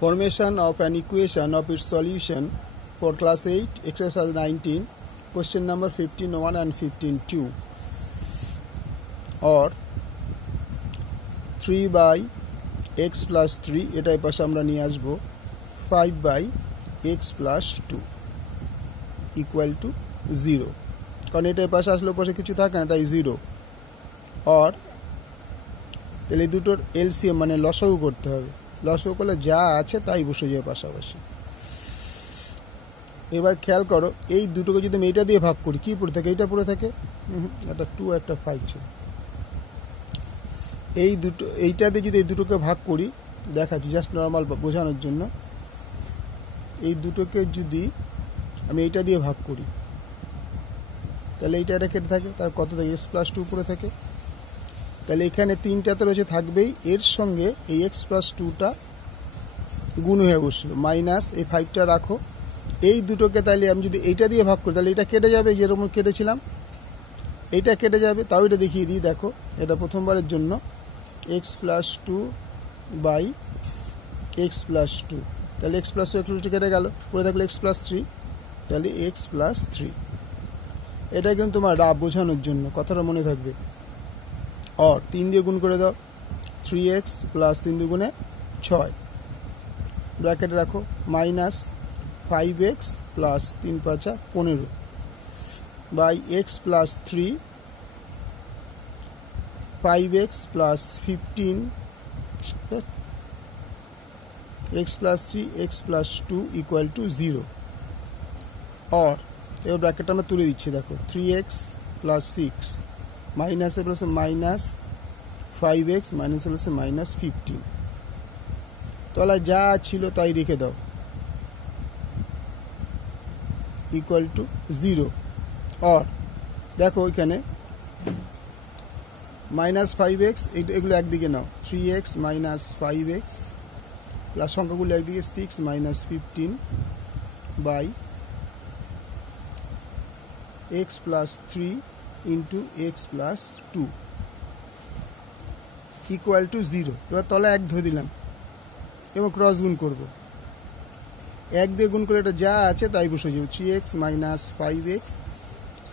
Formation of an equation of its solution for class 8 exercise 19 question number 15.1 and 15.2 or 3 by x plus 3 এটাই পাশে আমরা নিয়ে আসব 5 by x plus 2 equal to 0 কারণ এটাই পাশে আসলে পাশে কিছু থাকে না তাই 0 or তাহলে দুটোর এলসিএম মানে লসাগু করতে হবে লসাগু করলে যা আছে তাই বসে যাবে পাশাপাশি এবার খেয়াল করো এই দুটোকে যদি আমি এটা দিয়ে ভাগ করি কি পড়ে থাকে এটা পড়ে থাকে এটা 2 একটা 5 ছিল এই দুটো এইটা দিয়ে যদি এই দুটোকে ভাগ করি দেখাচ্ছি জাস্ট নরমাল বোঝানোর জন্য এই দুটোকে যদি আমি এইটা দিয়ে ভাগ করি তাহলে এইটা এটা কেটে থাকে তার কত থাকে x + 2 পড়ে থাকে তাহলে এখানে তিনটাতে রয়েছে থাকবেই এর সঙ্গে এই x + 2টা গুণ হয়ে বসলো মাইনাস এই 5টা রাখো এই দুটোকে তাহলে আমি যদি এইটা দিয়ে ভাগ করি তাহলে এটা কেটে যাবে যেরকম কেটেছিলাম এইটা কেটে যাবে তাও এটা দেখিয়ে দিই দেখো এটা প্রথমবারের জন্য x + 2 বাই x + 2 তাহলে x + 2 কেটে গেল পরে থাকলে x + 3 তাহলে x + 3 এটা কিন্তু তোমার রাব বোঝানোর জন্য কথাটা মনে থাকবে और 3 দিয়ে গুণ করে দাও 3x + 3 দুগুণে 6 ব্র্যাকেটে রাখো minus 5x + 3 × 5 = 15 by x + 3 5x + 15 x + 3 x + 2 = 0 और এই ব্র্যাকেটটা আমরা তুলে দিচ্ছি দেখো 3x + 6 माइनस ए प्लस माइनस 5x माइनस ए प्लस माइनस 15 तला जा छिलो ताई रेखे दाओ इक्वल टू 0 और देखो এখানে माइनस 5x এগুলো একদিকে নাও 3x माइनस 5x প্লাস সংখ্যাগুলো একদিকে 6 minus 15 by x + 3 into x plus 2 equal to 0 এবার তলা 1 ধরে দিলাম এবং ক্রস গুণ করব 1 দিয়ে গুণ করলে এটা যা আছে তাই বসে যাবে 3x minus 5x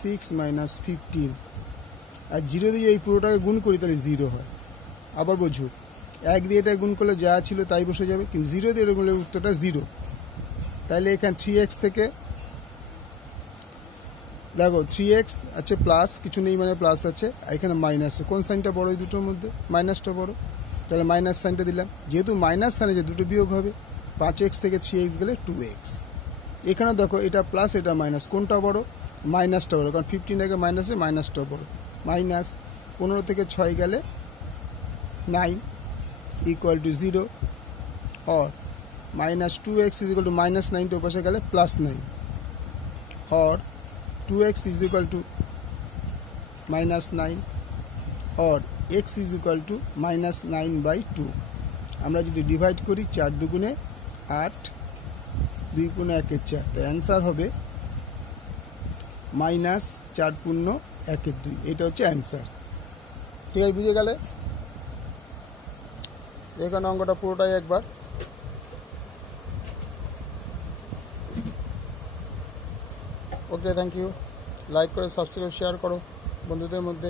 6 minus 15 আর 0 দিয়ে এই পুরোটাকে গুণ করি তাহলে 0 হয় আবার বোঝো 1 দিয়ে এটা গুণ করলে যা ছিল তাই বসে যাবে কিন্তু 0 দিয়ে গুণ করলে উত্তরটা 0 তাহলে এখানে 3x থেকে দেখো 3x আছে প্লাস কিছু নেই মানে প্লাস আছে আর এখানে মাইনাস আছে কোন সাইনটা বড় এই দুটোর মধ্যে মাইনাসটা বড় তাহলে মাইনাস সাইনটা দিলাম যেহেতু মাইনাস সাইনে যে দুটো বিয়োগ হবে 5x থেকে 3x গেলে 2x এখানে দেখো এটা প্লাস এটা মাইনাস কোনটা বড় মাইনাসটা বড় কারণ 15 থেকে মাইনাসে মাইনাসটা বড় মাইনাস 15 থেকে 6 গেলে 9 = 0 और माइनस 2x = -9 टे पाशे गেলে +9 और 2x = -9 और x = -9/2 আমরা যদি ডিভাইড করি 4 দুগুণে 8 2 গুণে 1 এর 4 তো आंसर হবে -4 পূর্ণ 1 এর 2 এটা হচ্ছে आंसर ঠিক আছে বুঝে গেলে এখানে অঙ্কটা পুরোটাই একবার ओके थैंक यू लाइक करो सब्सक्राइब शेयर करो बंधुদের মধ্যে